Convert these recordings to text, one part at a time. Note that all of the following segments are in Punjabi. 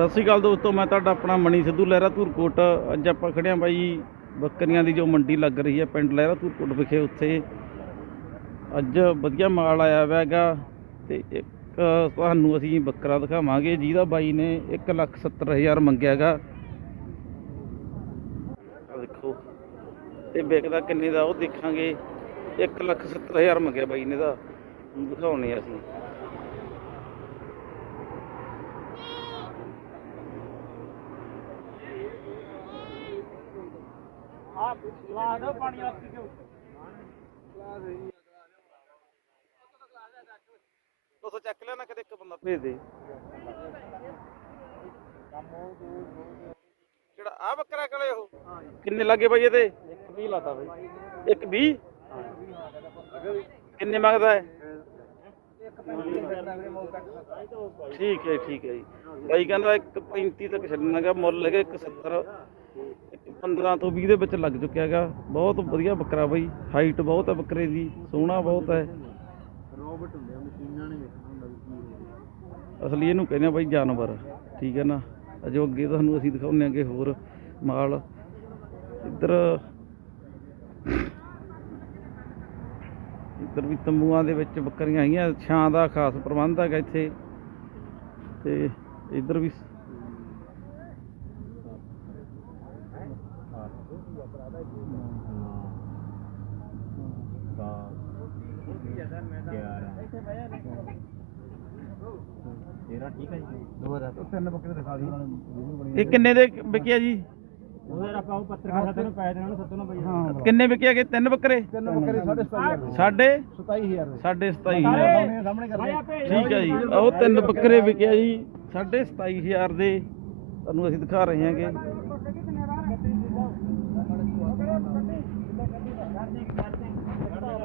ਸਤਿ ਸ਼੍ਰੀ ਅਕਾਲ ਦੋਸਤੋ, ਮੈਂ ਤੁਹਾਡਾ ਆਪਣਾ ਮਣੀ ਸਿੱਧੂ ਲਹਿਰਾ ਧੂਰਕੋਟ ਅੱਜ ਆਪਾਂ ਖੜਿਆ ਬਾਈ ਬੱਕਰੀਆਂ ਦੀ ਜੋ ਮੰਡੀ ਲੱਗ ਰਹੀ ਹੈ ਪਿੰਡ ਲਹਿਰਾ ਧੂਰਕੋਟ ਵਿਖੇ ਉੱਥੇ। ਅੱਜ ਵਧੀਆ ਮਾਲ ਆਇਆ ਹੋਇਆ ਹੈਗਾ ਤੇ ਇੱਕ ਤੁਹਾਨੂੰ ਅਸੀਂ ਬੱਕਰਾ ਦਿਖਾਵਾਂਗੇ, ਜਿਹਦਾ ਬਾਈ ਨੇ 170000 ਮੰਗਿਆ ਹੈਗਾ। ਦੇਖੋ, ਤੇ ਵਿਕਦਾ ਕਿੰਨੇ ਦਾ ਉਹ ਦੇਖਾਂਗੇ। 170000 ਮੰਗਿਆ ਬਾਈ ਨੇ ਦਾ ਦਿਖਾਉਣੇ ਆ ਅਸੀਂ ਉਥੋਂ ਚੱਕ ਲੈਣਾ ਕਦੇ ਇੱਕ ਬੰਦਾ ਭੇਜ ਦੇ। ਕਿਹੜਾ ਆ ਬੱਕਰਾ ਕਲੇ ਉਹ, ਕਿੰਨੇ ਲੱਗੇ ਬਾਈ ਇਹਦੇ? ਇੱਕ 20 ਲਾਤਾ ਬਾਈ। ਇੱਕ 20 ਕਿੰਨੇ ਮੰਗਦਾ ਹੈ? ਠੀਕ ਹੈ ਠੀਕ ਹੈ ਜੀ। ਬਾਈ ਕਹਿੰਦਾ ਇੱਕ 35 ਤੱਕ ਛੱਡਣਾਗਾ ਮੁੱਲ ਹੈਗਾ ਇੱਕ 70 15 ਤੋਂ 20 ਦੇ ਵਿੱਚ ਲੱਗ ਚੁੱਕਿਆ ਹੈਗਾ। ਬਹੁਤ ਵਧੀਆ ਬੱਕਰਾ ਬਾਈ। ਹਾਈਟ ਬਹੁਤ ਹੈ ਬੱਕਰੇ ਦੀ। ਸੋਹਣਾ ਬਹੁਤ ਹੈ। ਰੋਬਟ ਹੁੰਦੇ ਆ ਮਸ਼ੀਨਾਂ ਨੇ ਵੇਖਣਾ ਹੁੰਦਾ ਵੀ ਕੀ ਅਸਲੀ ਇਹਨੂੰ ਕਹਿੰਦੇ ਆ ਬਾਈ ਜਾਨਵਰ। ਠੀਕ ਹੈ ਨਾ? ਅਜੋ ਅੱਗੇ ਤੁਹਾਨੂੰ ਅਸੀਂ ਦਿਖਾਉਂਦੇ ਆਂਗੇ ਹੋਰ ਮਾਲ। ਇੱਧਰ ਇੱਧਰ ਵੀ ਤੰਬੂਆਂ ਦੇ ਵਿੱਚ ਬੱਕਰੀਆਂ ਆਈਆਂ। ਛਾਂ ਦਾ ਖਾਸ ਪ੍ਰਬੰਧ ਹੈਗਾ ਇੱਥੇ। ਤੇ ਇੱਧਰ ਵੀ ਤੇਰਾ ਠੀਕ ਹੈ ਜੀ ਦੋ ਹਜ਼ਾਰ ਤਿੰਨ ਬੱਕਰੇ ਦਿਖਾ ਦੀ ਉਹਨਾਂ ਨੇ। ਇਹ ਕਿੰਨੇ ਦੇ ਵਿਕਿਆ ਜੀ? ਉਹਦੇ ਆਪਾਂ ਉਹ ਪੱਤਰਕਾਰ ਸਾਹਿਬ ਨੂੰ ਪੈਸੇ ਦੇਣਾ ਸੱਤੋਂ ਨੂੰ ਪਈ ਹਾਂ ਕਿੰਨੇ ਵਿਕਿਆ ਗਏ? ਤਿੰਨ ਬੱਕਰੇ? ਤਿੰਨ ਬੱਕਰੇ 27000 ਸਾਡੇ 27000 ਸਾਡੇ 27000 ਸਾਹਮਣੇ ਕਰਦੇ ਠੀਕ ਹੈ ਜੀ। ਉਹ ਤਿੰਨ ਬੱਕਰੇ ਵਿਕਿਆ ਜੀ। ਸਾਢੇ 27000 ਦੇ। ਤੁਹਾਨੂੰ ਅਸੀਂ ਦਿਖਾ ਰਹੇ ਹਾਂਗੇ।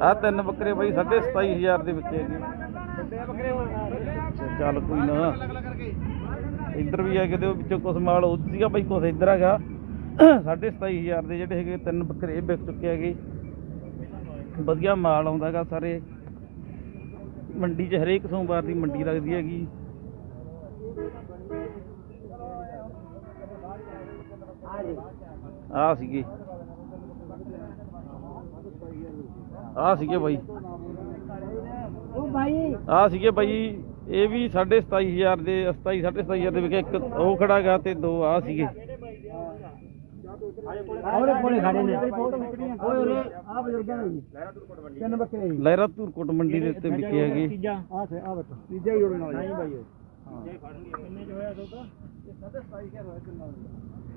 ਆ ਤਿੰਨ ਬੱਕਰੇ ਬਾਈ ਸਾਢੇ 27000 ਦੇ ਵਿਕੇ ਜੀ ਚੱਲ ਕੋਈ ਨਾ। ਇੱਧਰ ਵੀ ਆ ਕਿਤੇ ਵਿੱਚੋਂ ਕੁਛ ਮਾਲ ਉਹ ਸੀਗਾ ਬਾਈ ਕੁਛ ਇੱਧਰ ਹੈਗਾ। ਸਾਢੇ 27000 ਦੇ ਜਿਹੜੇ ਹੈਗੇ ਤਿੰਨ ਬੱਕਰੇ ਵਿਕ ਚੁੱਕੇ ਹੈਗੇ। ਵਧੀਆ ਮਾਲ ਆਉਂਦਾ ਹੈਗਾ ਸਾਰੇ। ਮੰਡੀ 'ਚ ਹਰੇਕ ਸੋਮਵਾਰ ਦੀ ਮੰਡੀ ਲੱਗਦੀ ਹੈਗੀ। ਆ ਸੀਗੇ। ਆ ਸੀਗੇ ਬਾਈ। ਉਹ ਭਾਈ ਆ ਸੀਗੇ ਬਾਈ ਇਹ ਵੀ 27500 ਦੇ 27 27500 ਦੇ ਵਿਕੇ ਇੱਕ ਉਹ ਖੜਾ ਗਾ ਤੇ ਦੋ ਆ ਸੀਗੇ। ਉਹਦੇ ਕੋਲੇ ਖੜੇ ਨੇ। ਓਏ ਓਏ ਆ ਬਜ਼ੁਰਗਾਂ ਨੇ ਜੀ ਤਿੰਨ ਬੱਕਰੇ ਜੀ। ਲਹਿਰਾ ਧੂਰਕੋਟ ਮੰਡੀ ਦੇ ਉੱਤੇ ਵਿਕੇ ਹੈਗੇ। ਤੀਜਾ। ਆ ਸੇ ਆ ਬੱਟ ਤੀਜਾ ਹੀ ਜੋੜਨ ਵਾਲਾ ਨਹੀਂ ਕਿੰਨੇ ਹੋਇਆ ਸੋਦਾ ਇਹ 27000 ਹੋਇਆ ਕਿੰਨਾ ਉਹਦੇ ਥਾਂ ਕਿਹੜਾ ਹੈ ਹਲਕਾ ਹੈਲੋ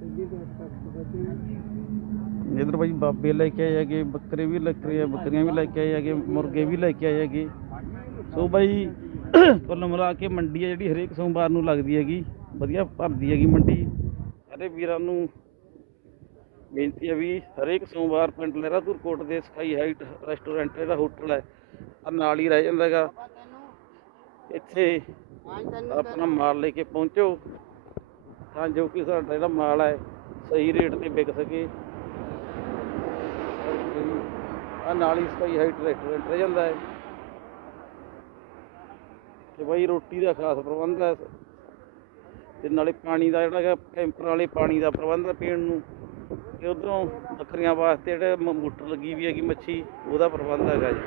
ਤੀਜੀ ਦੇ ਵਿੱਚ ਇਧਰ ਬਾਈ ਬਾਬੇ ਲੈ ਕੇ ਆਏ ਹੈਗੇ ਬੱਕਰੇ ਵੀ ਲੈ ਕੇ ਆਏ ਬੱਕਰੀਆਂ ਵੀ ਲੈ ਕੇ ਆਏ ਹੈਗੇ ਮੁਰਗੇ ਵੀ ਲੈ ਕੇ ਆਏ ਹੈਗੇ। ਸੋ ਬਾਈ ਕੁੱਲ ਮਿਲਾ ਕੇ ਮੰਡੀ ਹੈ ਜਿਹੜੀ ਹਰੇਕ ਸੋਮਵਾਰ ਨੂੰ ਲੱਗਦੀ ਹੈਗੀ। ਵਧੀਆ ਭਰਦੀ ਹੈਗੀ ਮੰਡੀ। ਸਾਰੇ ਵੀਰਾਂ ਨੂੰ ਬੇਨਤੀ ਹੈ ਵੀ ਹਰੇਕ ਸੋਮਵਾਰ ਪਿੰਡ ਲਹਿਰਾਦੂਰ ਕੋਟ ਦੇ ਸਕਾਈ ਹਾਈਟ ਰੈਸਟੋਰੈਂਟ ਜਿਹੜਾ ਹੋਟਲ ਹੈ ਆ ਨਾਲ ਹੀ ਰਹਿ ਜਾਂਦਾ ਹੈਗਾ। ਇੱਥੇ ਆਪਣਾ ਮਾਲ ਲੈ ਕੇ ਪਹੁੰਚੋ। ਤਾਂ ਜੋ ਕਿ ਸਾਡਾ ਜਿਹੜਾ ਮਾਲ ਹੈ ਸਹੀ ਰੇਟ ਤੇ ਵਿਕ ਸਕੇ। ਆ ਨਾਲ ਹੀ ਸਕਾਈ ਹਾਈ ਰੈਸਟੋਰੈਂਟ ਰਹਿ ਜਾਂਦਾ ਹੈ। ਕਿ ਬਾਈ ਰੋਟੀ ਦਾ ਖਾਸ ਪ੍ਰਬੰਧ ਹੈ। ਤੇ ਨਾਲੇ ਪਾਣੀ ਦਾ ਜਿਹੜਾ ਹੈਗਾ, ਕੈਂਪਰ ਵਾਲੇ ਪਾਣੀ ਦਾ ਪ੍ਰਬੰਧ ਹੈ ਪੀਣ ਨੂੰ। ਤੇ ਉਧਰੋਂ ਬੱਕਰੀਆਂ ਵਾਸਤੇ ਜਿਹੜੇ ਮ- ਮੋਟਰ ਲੱਗੀ ਵੀ ਹੈਗੀ ਮੱਛੀ, ਉਹਦਾ ਪ੍ਰਬੰਧ ਹੈਗਾ ਜੀ।